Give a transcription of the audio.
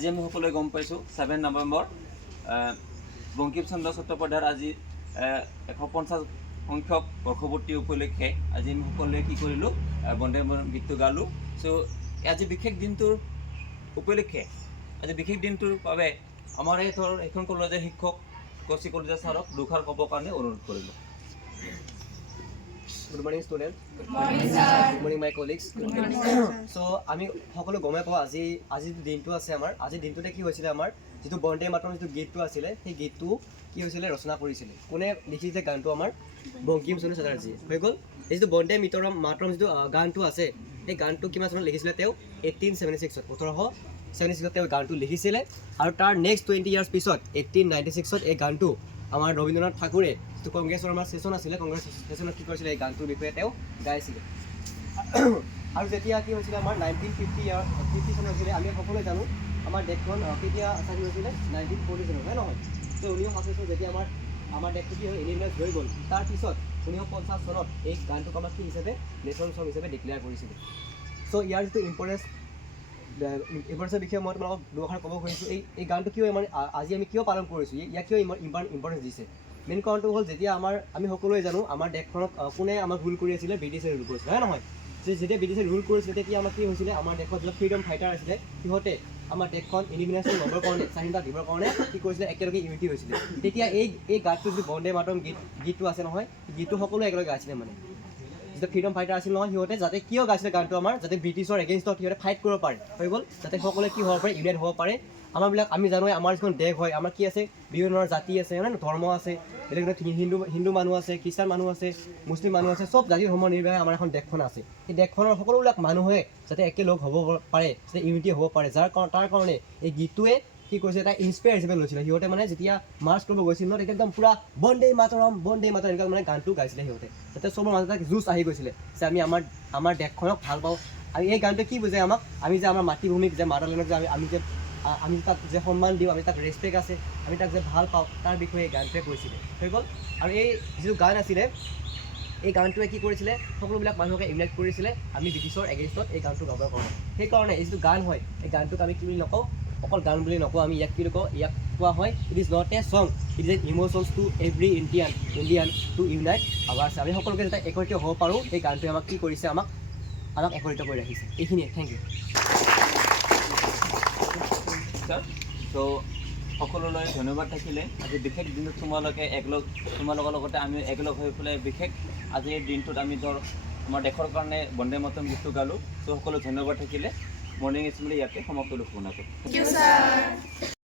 আজি আমি সকলোৱে গম পাইছোঁ 7 নৱেম্বৰ বংকিম চন্দ্ৰ চট্টোপাধ্যায়ৰ আজি 150 সংখ্যক বৰ্ষপূৰ্তি উপলক্ষে আজি আমি সকলোৱে কি কৰিলোঁ বন্দে মাতৰম গীতটো গালোঁ। চ' আজি বিশেষ দিনটোৰ উপলক্ষে আজি বিশেষ দিনটোৰ বাবে আমাৰ এইখন কলেজৰ শিক্ষক কৌশিক কলিতা ছাৰক দুষাৰ ক'বৰ কাৰণে অনুৰোধ কৰিলোঁ। Good morning, students. Good morning, sir. Good morning, my colleagues. Good morning, sir. So, আমি সকলো গমে পাওঁ আজি দিনটো আছে আমাৰ আজিৰ দিনটোতে কি হৈছিলে আমাৰ যিটো বন্দে মাতৰম যিটো গীতটো আছিলে সেই গীতটো কি হৈছিলে ৰচনা কৰিছিলে কোনে লিখিছে গানটো আমাৰ বংকিম চন্দ্ৰ চেটাৰ্জী হৈ গ'ল। এই যিটো বন্দে মাতৰম যিটো গানটো আছে সেই গানটো কিমান চনত লিখিছিলে তেওঁ 1876 1876 তেওঁ গানটো লিখিছিলে আৰু তাৰ নেক্সট 20 ইয়াৰ্ছ পিছত 1896 এই গানটো আমাৰ ৰবীন্দ্ৰনাথ ঠাকুৰে যিটো কংগ্ৰেছৰ আমাৰ ছেশ্যন আছিলে কংগ্ৰেছ ছেশ্যনত কি কৰিছিলে এই গানটোৰ বিষয়ে তেওঁ গাইছিলে। আৰু যেতিয়া কি হৈছিলে আমাৰ 1950 চনত হৈছিলে আমি সকলোৱে জানো আমাৰ দেশখন কেতিয়া স্বাধীন হৈছিলে 1940 চনত হয় নহয়। তো 1947 যেতিয়া আমাৰ দেশটো কি হয় ইণ্ডিপেণ্ডেঞ্চ হৈ গ'ল তাৰপিছত 1950 চনত এই গানটোক আমাৰ কি হিচাপে নেশ্যনেল ছং হিচাপে ডিক্লেয়াৰ কৰিছিলে। চ' ইয়াৰ যিটো ইম্পৰ্টেঞ্চৰ বিষয়ে মই তোমালোকক দুআষাৰ ক'ব খুজিছোঁ। এই গানটো কিয় আমাৰ আজি আমি কিয় পালন কৰিছোঁ ইয়াক কিয় ইম্পৰ্টেঞ্চ দিছে মেইন কাৰণটো হ'ল যেতিয়া আমি সকলোৱে জানো আমাৰ দেশখনক কোনে আমাক ৰুল কৰি আছিলে ব্ৰিটিছে ৰুল কৰিছিলে হয় নহয়। যেতিয়া ব্ৰিটিছে ৰুল কৰিছিলে তেতিয়া আমাৰ কি হৈছিলে আমাৰ দেশত যিবিলাক ফ্ৰীডম ফাইটাৰ আছিলে সিহঁতে আমাৰ দেশখন ইণ্ডিপেণ্ডেঞ্চ ল'বৰ কাৰণে স্বাধীনতা দিবৰ কাৰণে কি কৰিছিলে একেলগে ইউনিটি হৈছিলে। তেতিয়া এই গানটো যিটো বন্দে মাতৰম গীতটো আছে নহয় গীতটো সকলোৱে একেলগে গাইছিলে মানে যিটো ফ্ৰীডম ফাইটাৰ আছিল নহয় সিহঁতে যাতে কিয় গাইছিলে গানটো আমাৰ যাতে ব্ৰিটিছৰ এগেইনষ্টত সিহঁতে ফাইট কৰিব পাৰে হৈ গ'ল যাতে সকলোৱে কি হ'ব পাৰে ইউনাইট হ'ব পাৰে। আমি জানোৱে আমাৰ যিখন দেশ হয় আমাৰ কি আছে বিভিন্ন ধৰণৰ জাতি আছে মানে ধৰ্ম আছে বেলেগ হিন্দু মানুহ আছে খ্ৰীষ্টান মানুহ আছে মুছলিম মানুহ আছে চব জাতি ধৰ্ম নিৰ্বিশেষে আমাৰ এখন দেশখন আছে। সেই দেশখনৰ সকলোবিলাক মানুহে যাতে একেলগ হ'ব পাৰে যাতে ইউনিটি হ'ব পাৰে তাৰ কাৰণে এই গীতটোৱে কি কৰিছে এটা ইনস্পায়াৰ হিচাপে লৈছিলে সিহঁতে মানে যেতিয়া মাৰ্চ কৰিব গৈছিল ন তেতিয়া একদম পূৰা বন্দে মাতৰম এনেকুৱা মানে গানটো গাইছিলে সিহঁতে যাতে চবৰ মাজত এটা জুচ আহি গৈছিলে যে আমি আমাৰ দেশখনক ভাল পাওঁ। আৰু এই গানটোৱে কি বুজায় আমাক আমি যে আমাৰ মাতৃভূমিক যে মাদাৰলেণ্ডক যে আমি তাক যে সন্মান দিওঁ আমি তাক ৰেচপেক্ট আছে আমি তাক যে ভাল পাওঁ তাৰ বিষয়ে এই গানটোৱে কৈছিলে হৈ গ'ল। আৰু এই যিটো গান আছিলে এই গানটোৱে কি কৰিছিলে সকলোবিলাক মানুহকে ইউনাইট কৰিছিলে আমি ব্ৰিটিছৰ এগেইনষ্টত এই গানটো গাবৰ কাৰণে। সেইকাৰণে এই যিটো গান হয় এই গানটোক আমি কি বুলি নকওঁ অকল গান বুলি নকওঁ আমি ইয়াক কি বুলি কওঁ ইয়াক কোৱা হয় it is not a song it is a emotions to every Indian to unite our আমি সকলোকে যাতে একত্ৰিত হ'ব পাৰোঁ এই গানটোৱে আমাক কি কৰিছে আমাক একত্ৰিত কৰি ৰাখিছে। এইখিনিয়ে থেংক ইউ। চ' সকলোলৈ ধন্যবাদ থাকিলে আজি বিশেষ দিনটোত তোমালোকৰ লগতে আমি একেলগ হৈ পেলাই বিশেষ আজিৰ দিনটোত আমি আমাৰ দেশৰ কাৰণে বন্দে মাতৰম গীতটো গালোঁ। চ' সকলো ধন্যবাদ থাকিলে মৰ্ণিং এছেম্বলি ইয়াতে সমাপ্ত শুনাটো।